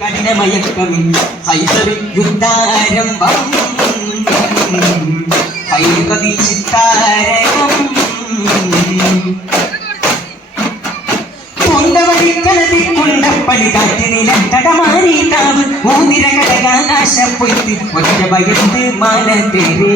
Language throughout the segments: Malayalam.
കഠിനമയക്കമിൽ ഹൈദറി യുദ്ധാരംഭം ഹൈദറി ചിത്താരകം പൂന്തവഴിക്കളത്തിൽ കൊണ്ടപ്പണി കാറ്റിനിലത്തടമാരീതാവ് ഊതിര കടകാശപ്പൊയ്ത്ത് ഒറ്റ ഭയത്ത് മാനത്തേരേ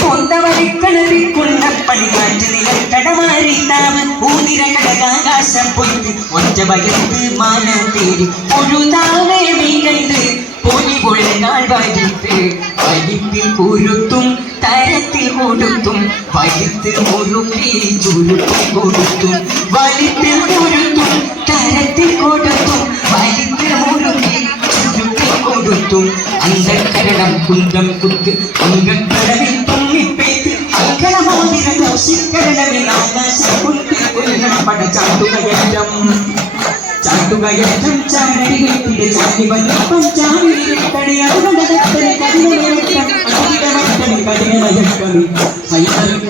പൂന്തവഴിക്കളത്തിൽ കൊണ്ടപ്പണി കാറ്റിനിലത്തടമാരീതാവ് ഊതിര കടകാശപ്പൊയ്ത്ത് ഒറ്റ ഭയത്ത് മാനത്തേരി പൊഴുതാവേ വീഴത് പൊലി പൊഴുന്നാൾ വരിത്ത് വലിപ്പിൽ കുരുത്തും തരത്തിൽ കൊടുത്തും വലുത്ത് മുറുക്കി ചുരുട്ടി കൊടുത്തും വലിപ്പിൽ കുരുത്തും തരത്തിൽ കൊടുത്തും വലുത്ത് മുറുക്കി ചുരുട്ടി കൊടുത്തും അന്ധക്കരണം കുന്തം കുത്ത് അങ്കക്കടവിൽ തുള്ളിപ്പേത്ത് അങ്കണമോതിര ദോഷിക്കടവിൽ ആകാശം കുത്തി കൊല്ലം പടച്ചാട്ടുകയറ്റം ചാട്ടുകയറ്റം ചാരടി കെട്ടിടെ ചാരി വന്നപ്പം ചാരി കെട്ടടി അതുകൊണ്ടകത്തനെ കഠിനമയക്കം അതിടമറ്റം കഠിനമയക്കം ഹൈതരം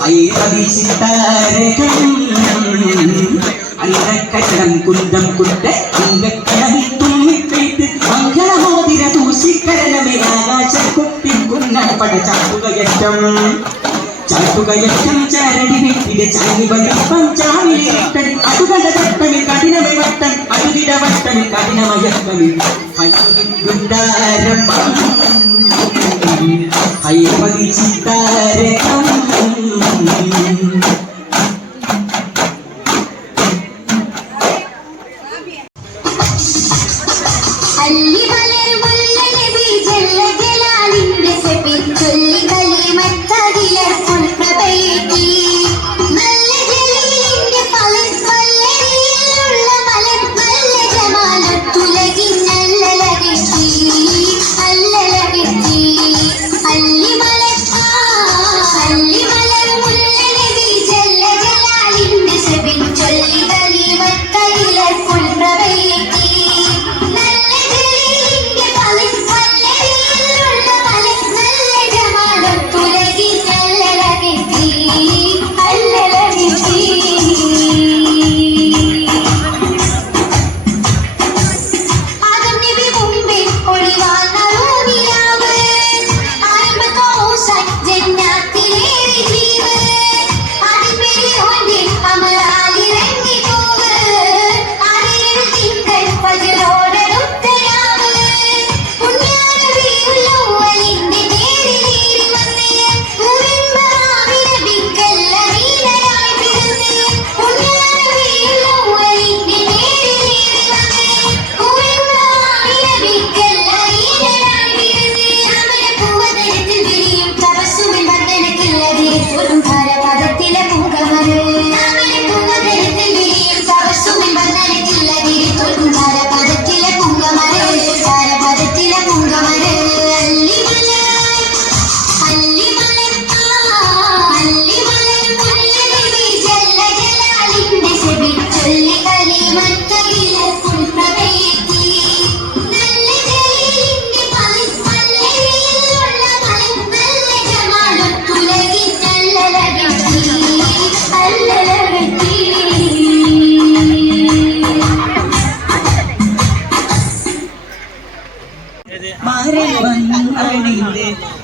ഹൈതരി ചിത്താരകം അന്ധക്കടം കുന്തം കുത്ത് അങ്കക്കടവിൽ തുള്ളിപ്പേത്ത് അങ്കണമോതിര ദൂഷിക്കടവിൽ ആകാശം കുത്തി കൊല്ലം പടച്ചാട്ടുകയറ്റം ചാട്ടുകയറ്റം ചാരടി വെട്ടിടെ ചാരി വന്നപ്പം ചാവിലിട്ടടി അതുകടകട്ടമിൽ കഠിനമയക്കം അതിടമറ്റം കഠിനമയക്കമിൽ ഹൈദാരംഭം ഹൈദരി ചിത്താരകം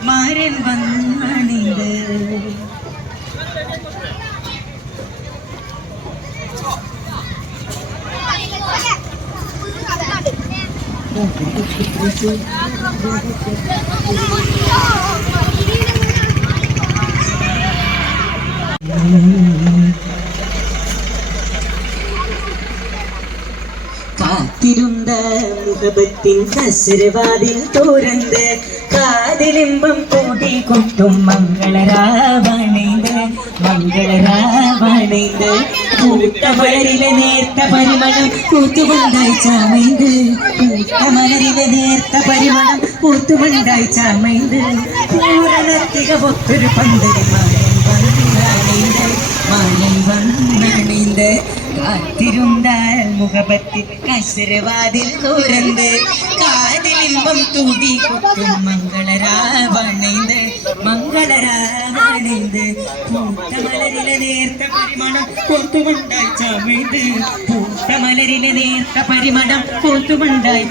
മാരൻ വന്നണിത് കാത്തിരുന്ന മുഖബത്തിൻ കസരവാതിൽ തോരന്ത് കാതിലിമ്പം കൂടി കൊട്ടും മംഗളരാവണിത് പൂത്തമലരിലെ നേർത്ത പരിമളം പൂത്തുകൊണ്ടായി ചാമൈത് പൂത്തമലരിലെ നേർത്ത പരിമളം പൂത്തുകൊണ്ടായി ചാമൈത് പൂരണത്തിക പൊത്തൊരു പന്തരി മാലൻ വന്നണിത് കാത്തിരുന്നാൽ മുഖപത്തിൽ കസരവാതിൽ തോരന്ത് കാതിലിമ്പം തൂടി കൊട്ടും മംഗളരാവണിത് മംഗളരാമണിന്ത് പൂത്ത മലരിലെ നേർത്ത പരിമണം കോത്തുകൊണ്ടായി ചമയ്ത് പൂത്ത മലരിലെ നേർത്ത പരിമണം കോത്തുകൊണ്ടായി